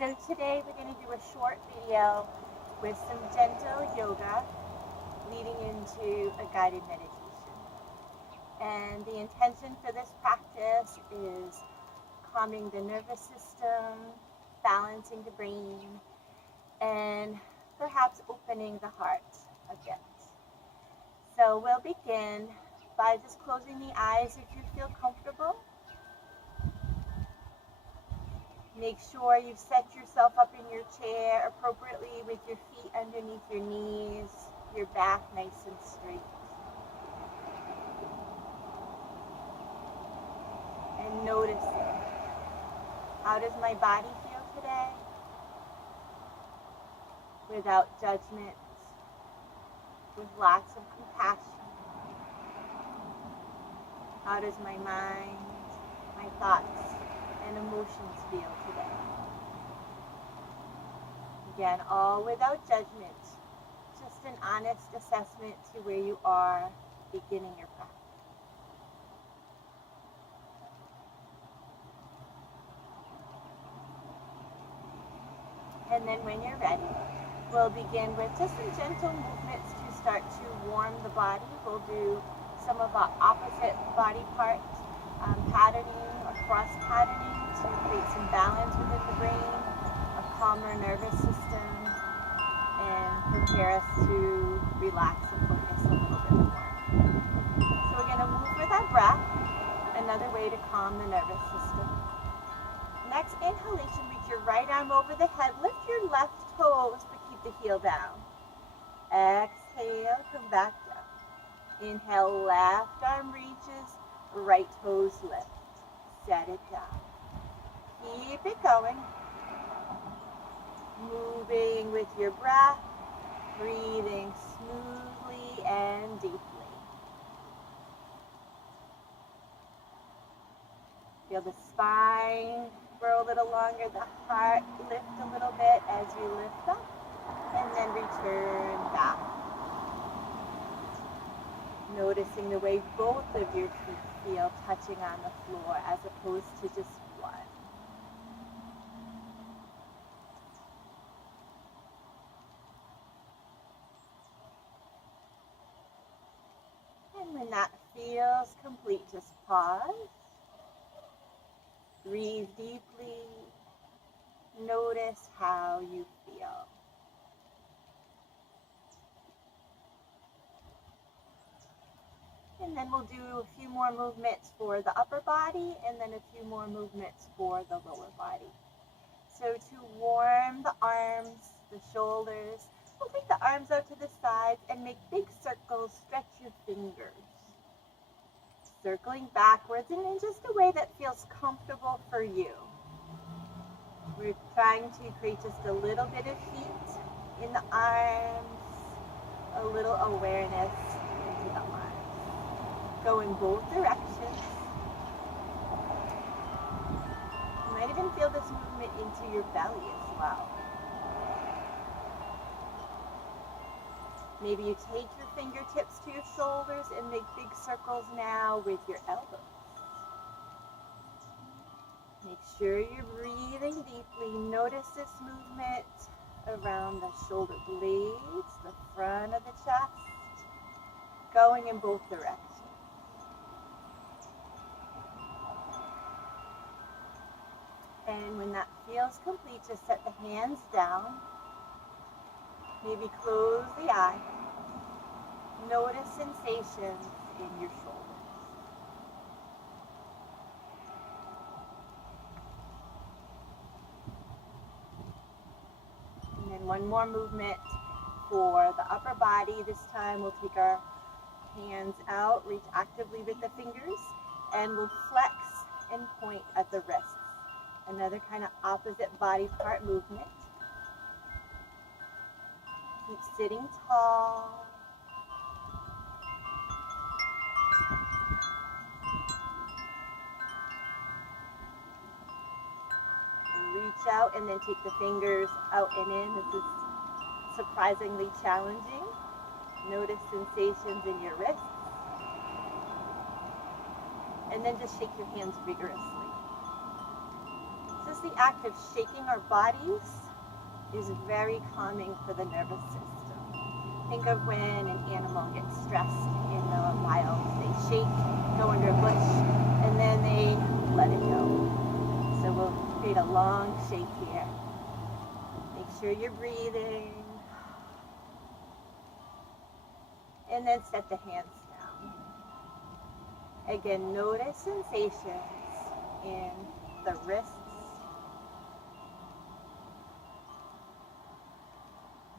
So today we're going to do a short video with some gentle yoga leading into a guided meditation. And the intention for this practice is calming the nervous system, balancing the brain, and perhaps opening the heart a bit. So we'll begin by just closing the eyes if you feel comfortable. Make sure you've set yourself up in your chair appropriately with your feet underneath your knees, your back nice and straight. And notice it. How does my body feel today? Without judgment, with lots of compassion. How does my mind, my thoughts, and emotions feel today? Again, all without judgment, just an honest assessment to where you are beginning your practice. And then when you're ready, we'll begin with just some gentle movements to start to warm the body. We'll do some of our opposite body part patterning or cross patterning to create some balance within the brain, a calmer nervous system, and prepare us to relax and focus a little bit more. So we're going to move with our breath, another way to calm the nervous system. Next inhalation, reach your right arm over the head, lift your left toes, but keep the heel down. Exhale, come back down. Inhale, left arm reaches, right toes lift. Set it down. Keep it going. Moving with your breath, breathing smoothly and deeply. Feel the spine grow a little longer, the heart lift a little bit as you lift up, and then return back. Noticing the way both of your feet feel touching on the floor as opposed to just one. And when that feels complete, just pause. Breathe deeply. Notice how you feel. And then we'll do a few more movements for the upper body and then a few more movements for the lower body. So to warm the arms, the shoulders, we'll take the arms out to the sides and make big circles. Stretch your fingers. Circling backwards and in just a way that feels comfortable for you. We're trying to create just a little bit of heat in the arms, a little awareness into the arms. Go in both directions. You might even feel this movement into your belly as well. Maybe you take your fingertips to your shoulders and make big circles now with your elbows. Make sure you're breathing deeply. Notice this movement around the shoulder blades, the front of the chest, going in both directions. And when that feels complete, just set the hands down. Maybe close the eye. Notice sensations in your shoulders. And then one more movement for the upper body. This time we'll take our hands out, reach actively with the fingers, and we'll flex and point at the wrists. Another kind of opposite body part movement. Keep sitting tall. Reach out and then take the fingers out and in. This is surprisingly challenging. Notice sensations in your wrists. And then just shake your hands vigorously. Just the act of shaking our bodies is very calming for the nervous system. Think of when an animal gets stressed in the wild. They shake, go under a bush, and then they let it go. So we'll create a long shake here. Make sure you're breathing. And then set the hands down. Again, notice sensations in the wrists.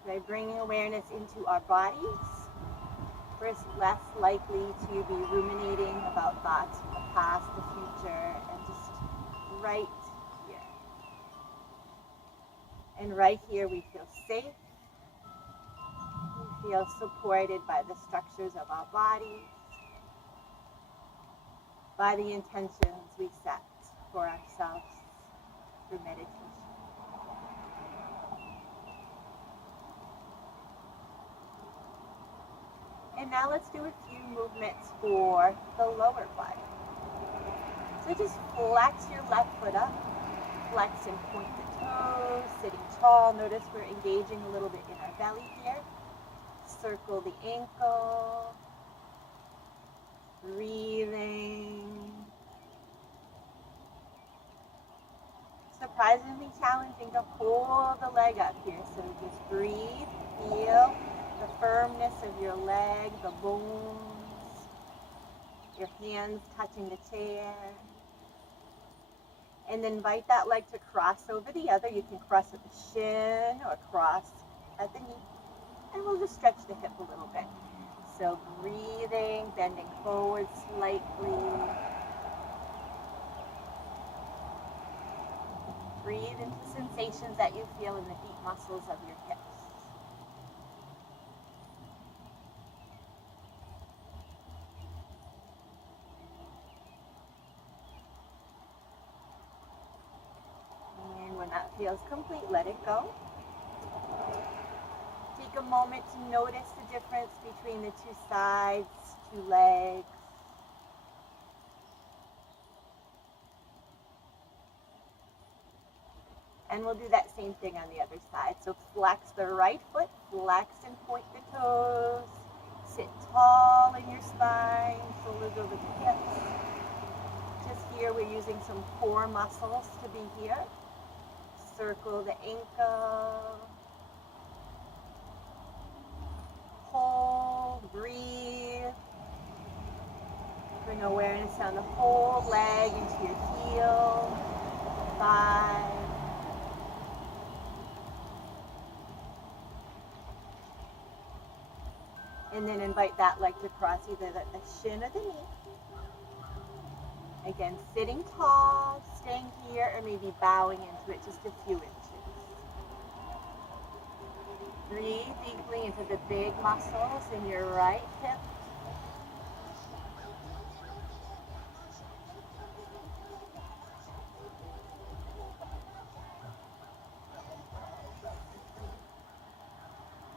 By bringing awareness into our bodies, we're less likely to be ruminating about thoughts from the past, the future, and just right here. And right here we feel safe. We feel supported by the structures of our bodies, by the intentions we set for ourselves through meditation. And now let's do a few movements for the lower body. So just flex your left foot up, flex and point the toes, sitting tall. Notice we're engaging a little bit in our belly here. Circle the ankle, breathing. Surprisingly challenging to hold the leg up here. So just breathe, feel the firmness of your leg, the bones, your hands touching the chair. And then invite that leg to cross over the other. You can cross at the shin or cross at the knee. And we'll just stretch the hip a little bit. So breathing, bending forward slightly. Breathe into sensations that you feel in the deep muscles of your hips. And when that feels complete, let it go. Take a moment to notice the difference between the two sides, two legs. And we'll do that same thing on the other side. So flex the right foot, flex and point the toes. Sit tall in your spine, shoulders over the hips. Just here we're using some core muscles to be here. Circle the ankle. Hold, breathe. Bring awareness down the whole leg into your heel. 5. And then invite that leg to cross either the shin or the knee. Again, sitting tall, staying here, or maybe bowing into it just a few inches. Breathe deeply into the big muscles in your right hip.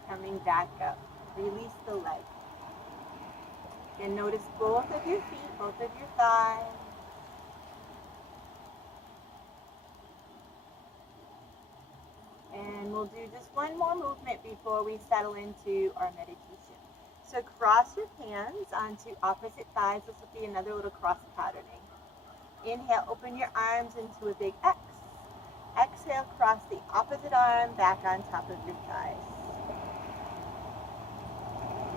Coming back up. Release the leg. And notice both of your feet, both of your thighs. And we'll do just one more movement before we settle into our meditation. So cross your hands onto opposite thighs. This will be another little cross patterning. Inhale, open your arms into a big X. Exhale, cross the opposite arm back on top of your thighs.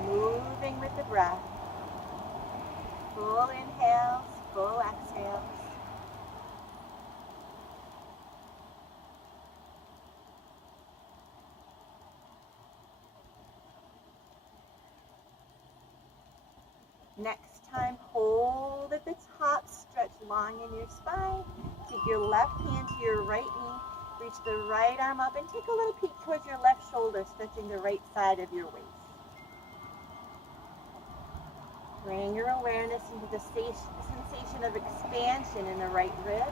Moving with the breath. Full inhales, full exhales. Next time, hold at the top, stretch long in your spine. Take your left hand to your right knee, reach the right arm up, and take a little peek towards your left shoulder, stretching the right side of your waist. Bring your awareness into the sensation of expansion in the right ribs.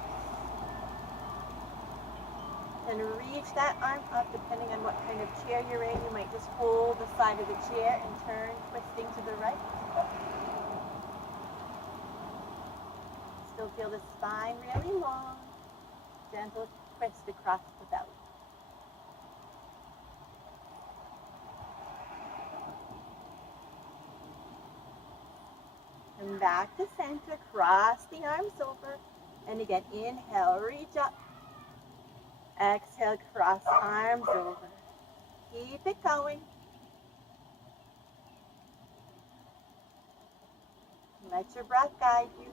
And reach that arm up, depending on what kind of chair you're in. You might just hold the side of the chair and turn, twisting to the right. Still feel the spine really long. Gentle twist across the belly. And back to center, cross the arms over. And again, inhale, reach up. Exhale, cross arms over. Keep it going. Let your breath guide you.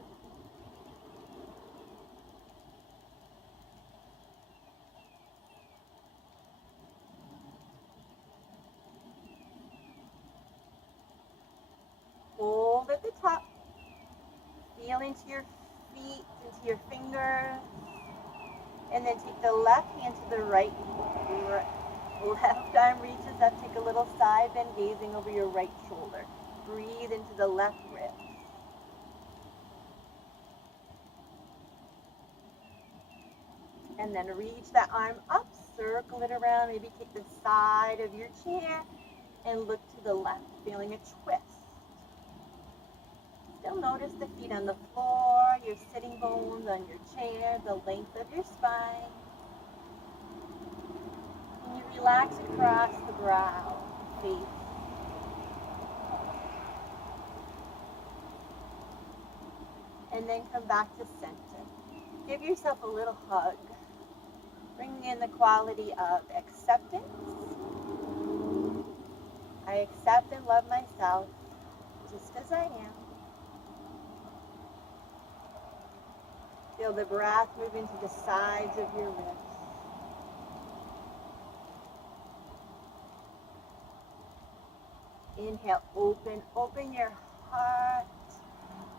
Hold at the top. Feel into your feet, into your fingers. And then take the left hand to the right knee. Left arm reaches up. Take a little side bend, gazing over your right shoulder. Breathe into the left rib. And then reach that arm up, circle it around. Maybe take the side of your chair and look to the left, feeling a twist. Still notice the feet on the floor, your sitting bones on your chair, the length of your spine. And you relax across the brow, face. And then come back to center. Give yourself a little hug. Bring in the quality of acceptance. I accept and love myself just as I am. Feel the breath move into the sides of your ribs. Inhale, open your heart.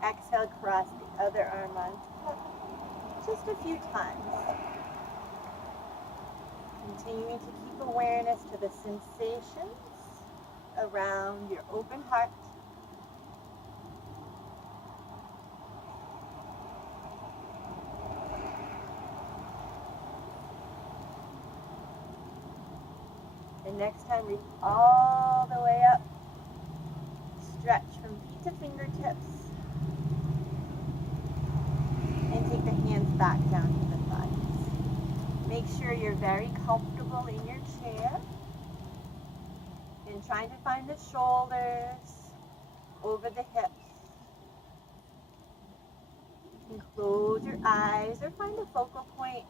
Exhale, cross the other arm on top. Just a few times. Continuing to keep awareness to the sensations around your open heart. And next time, reach all the way up. Stretch from feet to fingertips. And take the hands back down to the thighs. Make sure you're very comfortable in your chair. And trying to find the shoulders over the hips. You can close your eyes or find a focal point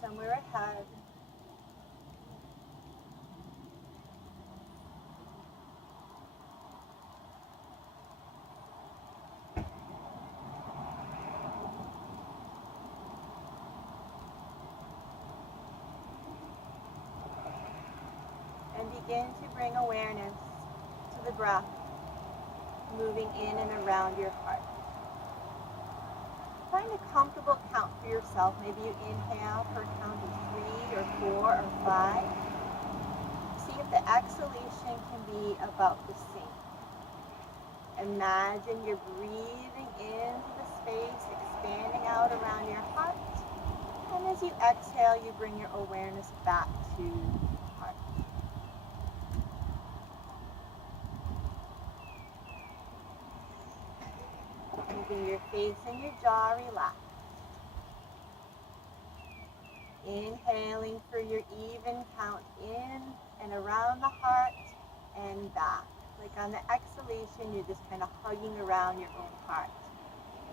somewhere ahead. And begin to bring awareness to the breath, moving in and around your heart. Find a comfortable count for yourself. Maybe you inhale for a count of 3 or 4 or 5. See if the exhalation can be about the same. Imagine you're breathing into the space, expanding out around your heart. And as you exhale, you bring your awareness back to the heart. Moving your face and your jaw relaxed. Inhaling for your even count in and around the heart and back. Like on the exhalation, you're just kind of hugging around your own heart.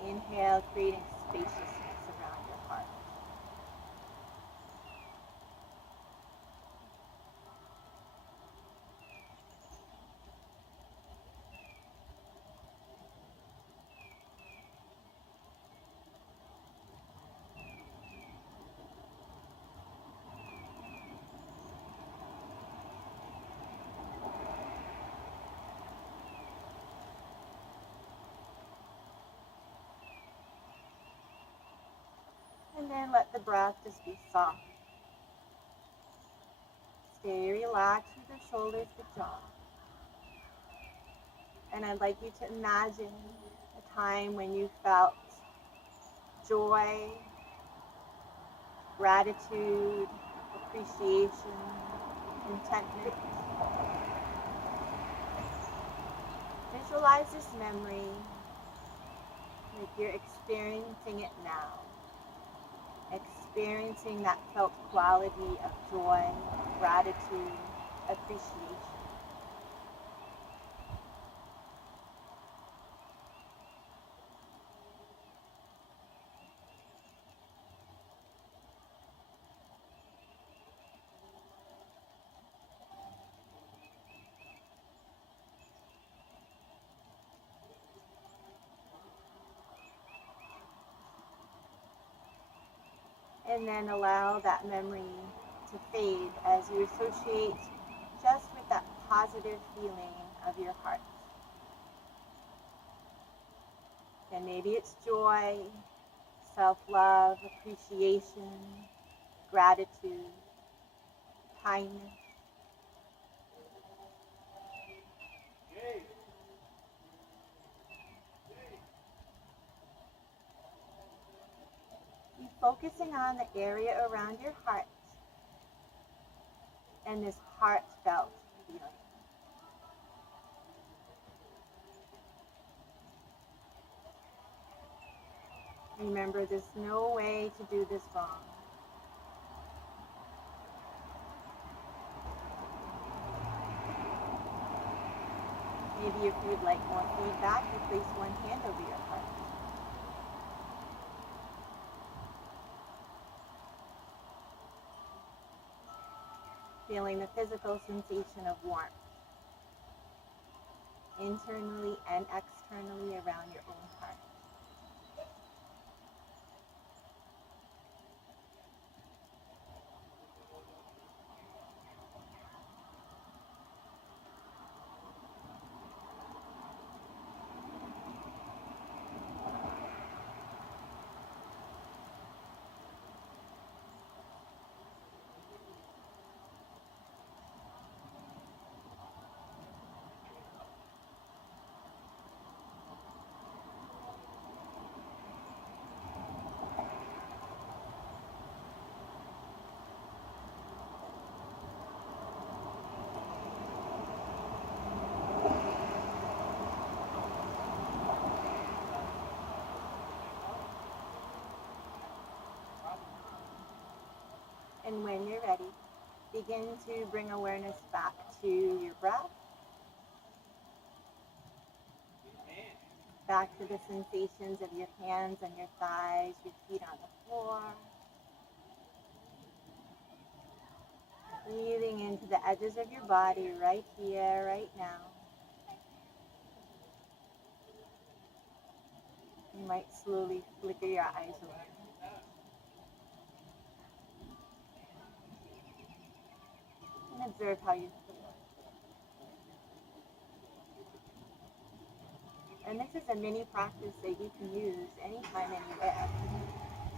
Inhale, creating spaciousness around your heart. And then let the breath just be soft. Stay relaxed with the shoulders, the jaw. And I'd like you to imagine a time when you felt joy, gratitude, appreciation, contentment. Visualize this memory like you're experiencing it now. experiencing that felt quality of joy, gratitude, appreciation. And then allow that memory to fade as you associate just with that positive feeling of your heart. And maybe it's joy, self-love, appreciation, gratitude, kindness. Be focusing on the area around your heart and this heartfelt feeling. Remember, there's no way to do this wrong. Maybe if you would like more feedback, you place one hand over your heart. Feeling the physical sensation of warmth internally and externally around your own heart. And when you're ready, begin to bring awareness back to your breath, back to the sensations of your hands and your thighs, your feet on the floor. Breathing into the edges of your body right here, right now. You might slowly flicker your eyes open. And observe how you feel. And this is a mini practice that you can use anytime, anywhere.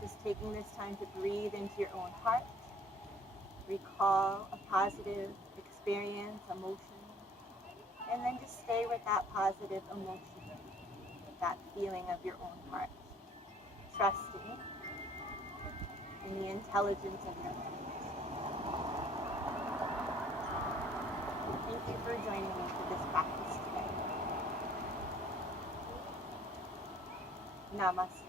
Just taking this time to breathe into your own heart, recall a positive experience, emotion, and then just stay with that positive emotion, that feeling of your own heart, trusting in the intelligence of your mind. Thank you for joining me for this practice today. Namaste.